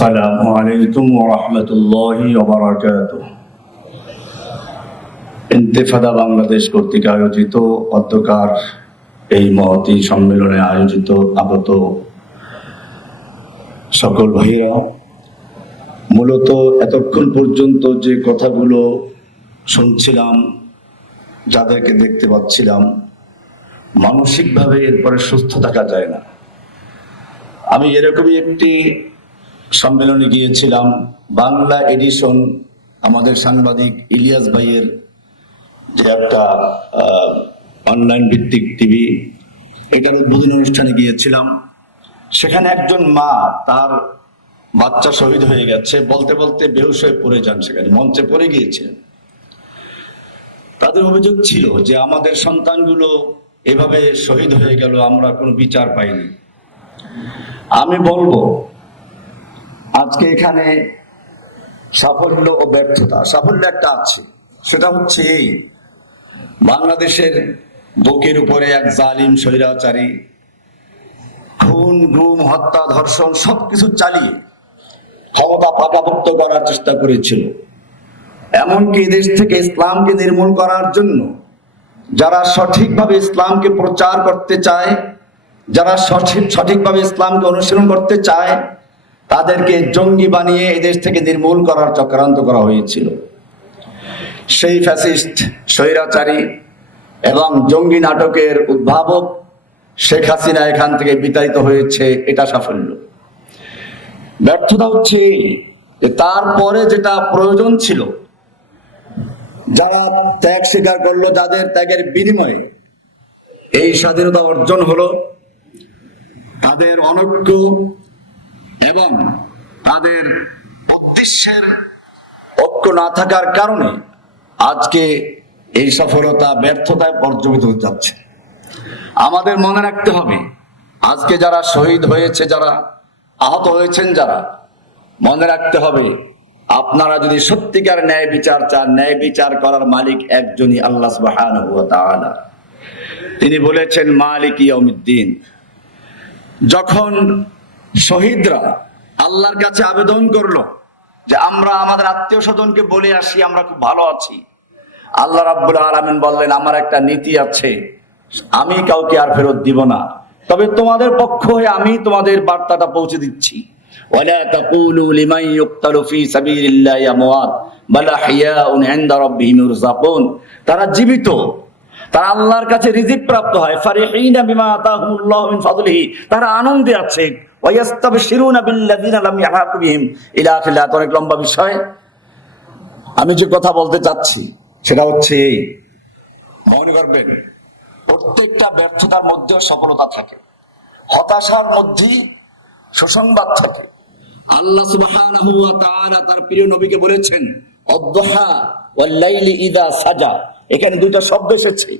আসসালামু আলাইকুম ওয়া রাহমাতুল্লাহি ওয়া বারাকাতুহু। ইন্তেফাদা বাংলাদেশ কর্তৃক আয়োজিত অধ্যকার এই মহতী সম্মেলনে আয়োজিত আগত সকল ভাইরা, মূলত এতক্ষণ পর্যন্ত যে কথাগুলো শুনছিলাম, যাদেরকে দেখতে পাচ্ছিলাম, মানসিকভাবে এরপরে সুস্থ থাকা যায় না। আমি এরকমই একটি সম্মেলনে গিয়েছিলাম, বাংলা এডিশন, আমাদের সাংবাদিক ইলিয়াস ভাইয়ের যে একটা অনলাইন ভিত্তিক টিভি, এটার উদ্বোধনী অনুষ্ঠানে গিয়েছিলাম। সেখানে একজন মা, তার বাচ্চা শহীদ হয়ে গেছে, বলতে বলতে বেহুশ হয়ে পড়ে যান, সেখানে মঞ্চে পড়ে গিয়েছিলেন। তাদের অভিযোগ ছিল যে আমাদের সন্তানগুলো এভাবে শহীদ হয়ে গেল, আমরা কোনো বিচার পাইনি। আমি বলবো, আজকে এখানে সাফল্য ও ব্যর্থতা, সাফল্য একটা আছে, সেটা হচ্ছে এই বাংলাদেশের বুকের উপরে এক জালিম স্বৈরাচারী খুন, গুম, হত্যা, ধর্ষণ সবকিছু চালিয়ে ক্ষমতা পাকাপোক্ত করার চেষ্টা করেছিল। এমনকি দেশ থেকে ইসলামকে নির্মূল করার জন্য যারা সঠিকভাবে ইসলামকে প্রচার করতে চায়, যারা সঠিকভাবে ইসলামকে অনুসরণ করতে চায়, তাদেরকে জঙ্গি বানিয়ে এদেশ থেকে নির্মূল করার চক্রান্ত করা হয়েছিল। সেই ফ্যাসিস্ট, স্বৈরাচারী এবং জঙ্গি নাটকের উদ্ভাবক শেখ হাসিনা এখান থেকে বিতাড়িত হয়েছে, এটা সাফল্য। ব্যর্থতা হচ্ছে যে তারপরে যেটা প্রয়োজন ছিল, যারা ত্যাগ স্বীকার করলো, যাদের ত্যাগের বিনিময়ে এই স্বাধীনতা অর্জন হলো, তাদের অনৈক্য এবং তাদের উদ্দেশ্যের ঐক্য না থাকার কারণে আজকে এই সফলতা ব্যর্থতায় পর্যবেসিত হতে যাচ্ছে। আমাদের মনে রাখতে হবে, আজকে যারা শহীদ হয়েছে, যারা আহত হয়েছেন, যারা, মনে রাখতে হবে, আপনারা যদি সত্যিকার ন্যায় বিচার চান, ন্যায় বিচার করার মালিক একজনই, আল্লাহ সুবহানাহু ওয়া তাআলা। তিনি বলেছেন মালিক ইয়াউমিদ্দিন। যখন শহীদরা আল্লাহর কাছে আবেদন করলো যে আমরা আমাদের আত্মীয় স্বজনকে বলে আসি আমরা খুব ভালো আছি, আল্লাহ রাব্বুল আলামিন বললেন আমার একটা নীতি আছে, আমি কাউকে আর ফেরত দিব না, তবে তোমাদের পক্ষ হয়ে আমি তোমাদের বার্তাটা পৌঁছে দিচ্ছি। ওয়ালা তাকুলু লিমান ইউকতালু ফি সাবিলিল্লাহি আমওয়াত বাল আহইয়াউন ইনদা রাব্বিহিম ইরযাকুন। তারা জীবিত, তারা আল্লাহর কাছে রিজিক প্রাপ্ত হয়। ফারিহিনা বিমা আতাহুমুল্লাহু মিন ফাদলিহি, তারা আনন্দে আছে। ওয়ায়াস্তাবশিরুনা বিল্লাযিনা লাম ইয়াহাতু বিহিম ইলা আখিরিহি। অনেক লম্বা বিষয়। আমি যে কথা বলতে চাচ্ছি সেটা হচ্ছে এই, মনে করবেন, প্রত্যেকটা ব্যর্থতার মধ্যে সফলতা থাকে, হতাশার মধ্যে সুসংবাদ থাকে। আল্লাহ সুবহানাহু ওয়া তাআলা তার প্রিয় নবীকে বলেছেন আদ-দুহা ওয়াল লাইলি ইযা সাজা। এখানে দুইটা শব্দ এসেছে।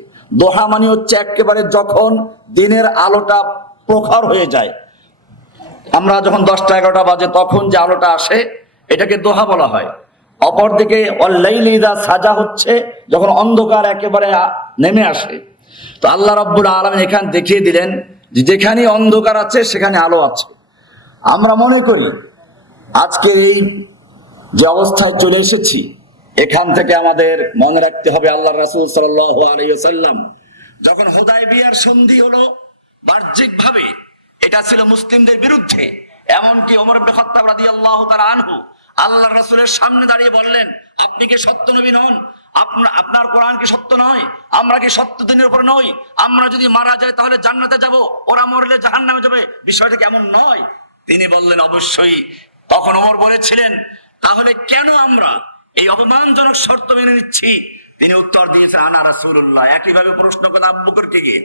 দোহা মানে হচ্ছে একেবারে যখন দিনের আলোটা প্রখর হয়ে যায়, আমরা যখন 10টা 11টা বাজে তখন যে আলোটা আসে, এটাকে দোহা বলা হয়। অপরদিকে ওয়াল লাইলি ইযা সাজা হচ্ছে যখন অন্ধকার একেবারে নেমে আসে। তো আল্লাহ রাব্বুল আলামিন এখানে দেখিয়ে দিলেন যে যেখানে অন্ধকার আছে সেখানে আলো আছে। আমরা মনে করি আজকে এই যে অবস্থায় চলে এসেছি, এখান থেকে আমাদের মনে রাখতে হবে আল্লাহর রাসূল সাল্লাল্লাহু আলাইহি ওয়াসাল্লাম যখন হুদায়বিয়ার সন্ধি হলো, বাহ্যিকভাবে এটা ছিল মুসলিমদের বিরুদ্ধে, এমনকি ওমর ইবনে খাত্তাব রাদিয়াল্লাহু তাআলা আনহু আল্লাহর রাসূলের সামনে দাঁড়িয়ে বললেন, আপনি কি সত্য নবী নন? আপনার কোরআন কি সত্য নয়? আমরা কি সত্য দিনের উপর নই? আমরা যদি মারা যাই তাহলে জান্নাতে যাব, ওরা মরলে জাহান্নামে যাবে, বিষয়টা কেমন নয়? তিনি বললেন অবশ্যই। তখন ওমর বলেছিলেন, তাহলে কেন আমরা এই অপমানজনক শর্ত মেনে নিচ্ছি? তিনি উত্তর দিয়েছেন আনা রাসূলুল্লাহ। একইভাবে প্রশ্ন করলেন আবু বকরকে গিয়ে,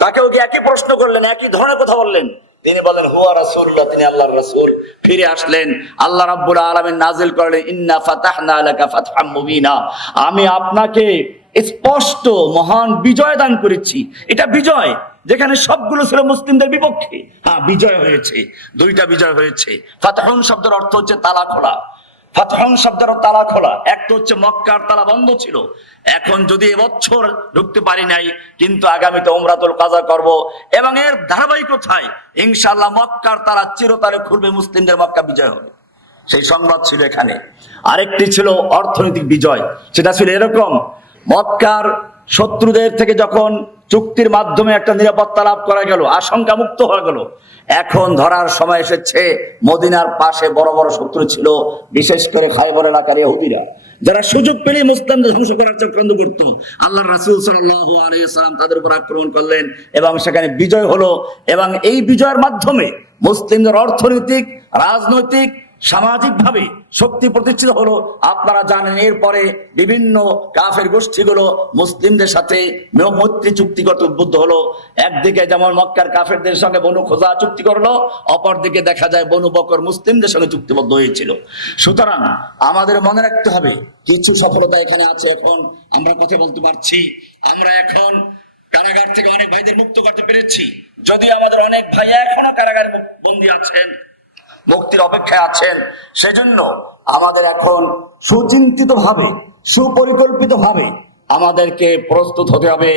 তাকেও কি একই প্রশ্ন করলেন, একই ধরনের কথা বললেন। তিনি বললেন হুয়া রাসূলুল্লাহ, তিনি আল্লাহর রাসূল। ফিরে আসলেন, আল্লাহ রাব্বুল আলামিন নাযিল করলেন ইন্না ফাতাহনা লাকা ফাতহাম মুবিনা, আমি আপনাকে স্পষ্ট মহান বিজয় দান করেছি। এটা বিজয় যেখানে সবগুলো ছিল মুসলিমদের বিপক্ষে। হ্যাঁ, বিজয় হয়েছে, দুইটা বিজয় হয়েছে। ফাতহুন শব্দের অর্থ হচ্ছে তালা খোলা। ফাতহুন শব্দের তালা খোলা। একটা হচ্ছে মক্কার তালা বন্ধ ছিল, এখন যদি এবছর ঢুকতে পারি নাই, কিন্তু আগামীতে উমরাতুল কাজা করব এবং এর ধারাবাহিকতায় ইনশাআল্লাহ মক্কার তালা চিরতরে খুলবে, মুসলিমদের মক্কা বিজয় হবে। সেই সংবাদ ছিল এখানে। আরেকটি ছিল অর্থনৈতিক বিজয়, সেটা ছিল এরকম, মক্কার শত্রুদের থেকে যখন চুক্তির মাধ্যমে একটা নিরাপত্তা লাভ করা গেল, আশঙ্কা মুক্ত হয়ে গেল, এখন ধরার সময় এসেছে মদিনার পাশে বড় বড় শত্রু ছিল, বিশেষ করে খায়বর এলাকার ইহুদিরা, যারা সুযোগ পেলে মুসলিমদের ধ্বংস করার চক্রান্ত করত। আল্লাহর রাসূল সাল্লাল্লাহু আলাইহি ওয়াসাল্লাম তাদের উপর আক্রমণ করলেন এবং সেখানে বিজয় হলো, এবং এই বিজয়ের মাধ্যমে মুসলিমদের অর্থনৈতিক, রাজনৈতিক, সামাজিকভাবে শক্তি প্রতিষ্ঠিত হলো। আপনারা জানেন এরপরে বিভিন্ন কাফের গোষ্ঠীগুলো মুসলিমদের সাথে মৈত্রী চুক্তি করতে উদ্বুদ্ধ হলো। একদিকে যেমন মক্কার কাফেরদের সঙ্গে বনু খোজা চুক্তি করলো, অপরদিকে দেখা যায় বনু বকর মুসলিমদের সঙ্গে চুক্তিবদ্ধ হয়েছিল। সুতরাং আমাদের মনে রাখতে হবে কিছু সফলতা এখানে আছে। এখন আমরা কথা বলতে পারছি, আমরা এখন কারাগার থেকে অনেক ভাইদের মুক্ত করতে পেরেছি, যদিও আমাদের অনেক ভাই এখনো কারাগারে বন্দী আছেন, মুক্তির অপেক্ষায় আছেন। সেজন্য আমাদের এখন সুচিন্তিত ভাবে, সুপরিকল্পিত ভাবে আমাদেরকে প্রস্তুত হতে হবে।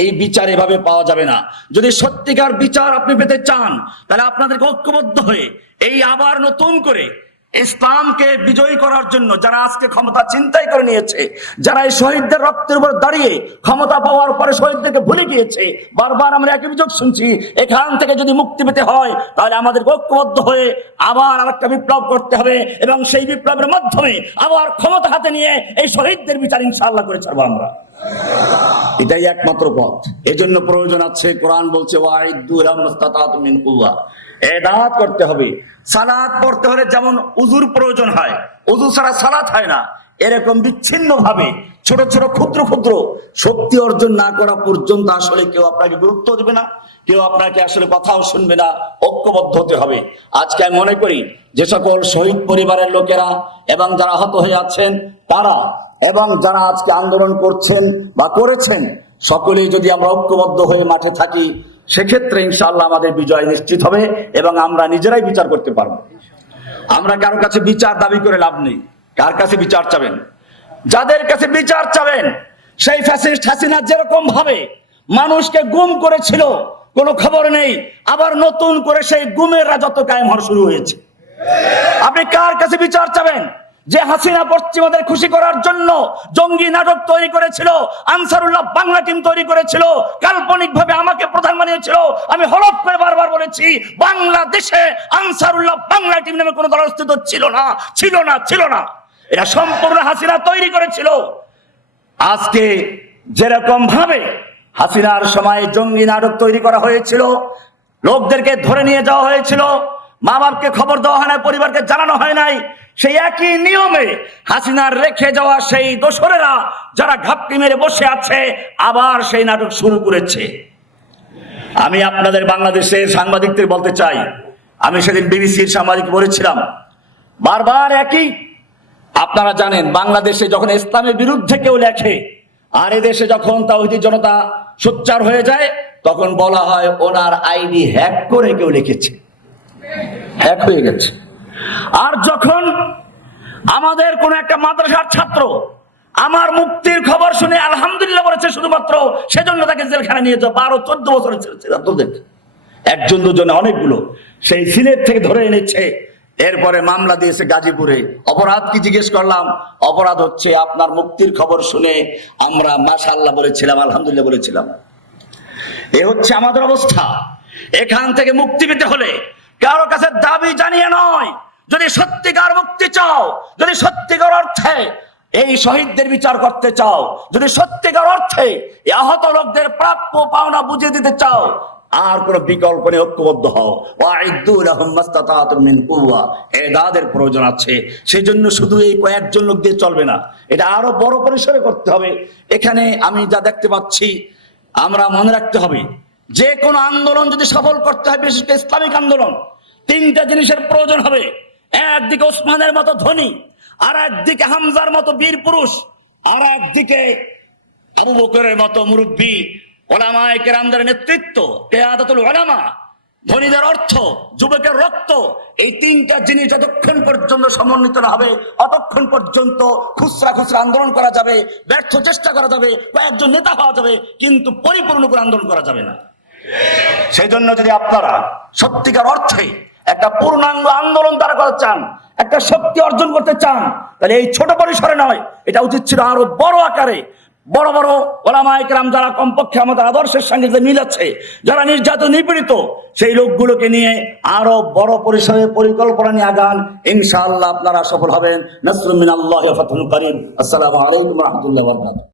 এই বিচার এভাবে পাওয়া যাবে না। যদি সত্যিকার বিচার আপনি পেতে চান, তাহলে আপনাদেরকে ঐক্যবদ্ধ হয়ে এই আবার নতুন করে ইসলামকে বিজয়ী করার জন্য যারা আজকে ক্ষমতা চিন্তাই করে নিয়েছে, যারা এই শহীদদের রক্তের উপর দাঁড়িয়ে ক্ষমতা পাওয়ার পরে শহীদদেরকে ভুলে গিয়েছে, বারবার আমরা একই অভিযোগ শুনছি, এখান থেকে যদি মুক্তি পেতে হয় তাহলে আমাদের ঐক্যবদ্ধ হয়ে আবার আরেকটা বিপ্লব করতে হবে, এবং সেই বিপ্লবের মাধ্যমে আবার ক্ষমতা হাতে নিয়ে এই শহীদদের বিচার ইনশাআল্লাহ করে ছাড়বো আমরা। এটাই একমাত্র পথ। এজন্য প্রয়োজন আছে, কোরআন বলছে ওয়াইদু লাহুম মাসতাতাতুম মিন কুওয়া, এদাত করতে হবে। সালাত পড়তে হলে যেমন উযুর প্রয়োজন হয়, উযু ছাড়া সালাত হয় না, এরকম বিচ্ছিন্ন ভাবে ছোট ছোট ক্ষুদ্র ক্ষুদ্র শক্তি অর্জন না করা পর্যন্ত আসলে কেউ আপনাকে গুরুত্ব দেবে না, কেউ আপনাকে আসলে কথাও শুনবে না। ঐক্যবদ্ধ হতে হবে। আজকে আমি মনে করি যে সকল শহীদ পরিবারের লোকেরা এবং যারা আহত হয়ে আছেন তারা, এবং যারা আজকে আন্দোলন করছেন বা করেছেন, সকলেই যদি আমরা ঐক্যবদ্ধ হয়ে মাঠে থাকি, সেক্ষেত্রে ইনশাআল্লাহ আমাদের বিজয় নিশ্চিত হবে এবং আমরা নিজেরাই বিচার করতে পারবো। আমরা কারো কাছে বিচার দাবি করে লাভ নেই। কার কাছে বিচার চাবেন? যাদের কাছে বিচার চাবেন, সেই ফ্যাসিস্ট হাসিনা যেরকম ভাবে মানুষকে গুম করেছিল, কোনো খবর নেই, আবার নতুন করে সেই গুমের রাজত্ব কায়েম হওয়া শুরু হয়েছে। আপনি কার কাছে বিচার চাবেন? যে হাসিনা পশ্চিমাদের খুশি করার জন্য জঙ্গি নাটক তৈরি করেছিল, আনসারুল্লাহ বাংলা টিম তৈরি করেছিল, কাল্পনিক ভাবে আমাকে প্রধান বানিয়েছিল। আমি হলফ করে বারবার বলেছি, বাংলাদেশে আনসারুল্লাহ বাংলা টিম নামে কোনো দলের অস্তিত্ব ছিল না, ছিল না, ছিল না। এটা সম্পূর্ণ হাসিনা তৈরি করেছিল। আজকে যেরকম ভাবে হাসিনার সময় জঙ্গি নাটক তৈরি করা হয়েছিল, লোকদেরকে ধরে নিয়ে যাওয়া হয়েছিল, মা বাপকে খবর দেওয়া হয় নাই, পরিবারকে জানানো হয় নাই, সেই একই নিয়মে হাসিনার রেখে যাওয়া সেই দোসরেরা যারা ঘাপটি মেরে বসে আছে, আবার সেই নাটক শুরু করেছে। আমি আপনাদের বাংলাদেশের সাংবাদিকদের বলতে চাই, আমি সেদিন বিবিসির সাংবাদিক বলেছিলাম, বারবার একই, আপনারা জানেন বাংলাদেশে যখন ইসলামের বিরুদ্ধে কেউ লেখে আর এদেশে যখন তাওহীদি জনতা সোচ্চার হয়ে যায়, তখন বলা হয় ওনার আইডি হ্যাক করে কেউ লিখেছে, হ্যাক হয়ে গেছে। আর যখন আমাদের কোন একটা মাদ্রাসার ছাত্র আমার মুক্তির খবর শুনে আলহামদুলিল্লাহ বলেছে শুধুমাত্র, সেজন্য তাকে জেলখানা নিয়ে যাও, 12-14 বছরের ছাত্রদের, একজন দুজনে অনেকগুলো, সেই সিলেট থেকে ধরে এনেছে, এরপরে মামলা দিয়েছে গাজীপুরে। অপরাধ কি জিজ্ঞেস করলাম, অপরাধ হচ্ছে আপনার মুক্তির খবর শুনে আমরা মাশাআল্লাহ বলেছিলাম, আলহামদুলিল্লাহ বলেছিলাম। এ হচ্ছে আমাদের অবস্থা। এখান থেকে মুক্তি পেতে হলে কারো কাছে দাবি জানিয়ে নয়, যদি সত্যিকার মুক্তি চাও, যদি সত্যিকার অর্থে এই শহীদদের বিচার করতে চাও, যদি সত্যিকার অর্থে আহত লোকদের প্রাপ্য পাওনা বুঝিয়ে দিতে চাও, আর কোন বিকল্প নেই, ঐক্যবদ্ধ হও। ওয়াইদু লাহুম মাসতাতাতুম মিন কুওয়া, এদাদের প্রয়োজন আছে। সেই জন্য শুধু এই কয়েকজন লোক দিয়ে চলবে না, এটা আরো বড় পরিসরে করতে হবে। এখানে আমি যা দেখতে পাচ্ছি, আমরা মনে রাখতে হবে, যে কোনো আন্দোলন যদি সফল করতে হয়, বিশেষ করে ইসলামিক আন্দোলন, তিনটা জিনিসের প্রয়োজন হবে। একদিকে ওসমানের মতো ধনী, আর একদিকে হামজার মতো বীর পুরুষ, আর একদিকে আবু বকরের মতো মুরব্বী, ওলামায়ে কেরামদের নেতৃত্ব, কিয়াদাতুল উলামা, ধনীদের অর্থ, যুবকের রক্ত। এই তিনটা জিনিস যতক্ষণ পর্যন্ত সমন্বিত না হবে, অতক্ষণ পর্যন্ত খুচরা খুচরা আন্দোলন করা যাবে, ব্যর্থ চেষ্টা করা যাবে, কয়েকজন নেতা হওয়া যাবে, কিন্তু পরিপূর্ণ করে আন্দোলন করা যাবে না। সেই জন্য যদি আপনারা সত্যিকার অর্থে একটা পূর্ণাঙ্গ আন্দোলন তারা করতে চান, একটা শক্তি অর্জন করতে চান, তাহলে এই ছোট পরিসরে নয়, এটা উচিত ছিল আরো বড় আকারে। বড় বড় ওলামায়ে কেরাম যারা কমপক্ষে আমাদের আদর্শের সঙ্গে যে মিল আছে, যারা নির্যাতিত নিপীড়িত, সেই লোকগুলোকে নিয়ে আরো বড় পরিসরে পরিকল্পনা নিয়ে আগান। ইনশাআল্লাহ আপনারা সফল হবেন। নাসরুম মিনাল্লাহি ওয়া ফাতহুন করিম। আসসালামু আলাইকুম ওয়া রাহমাতুল্লাহি ওয়া বারাকাতুহু।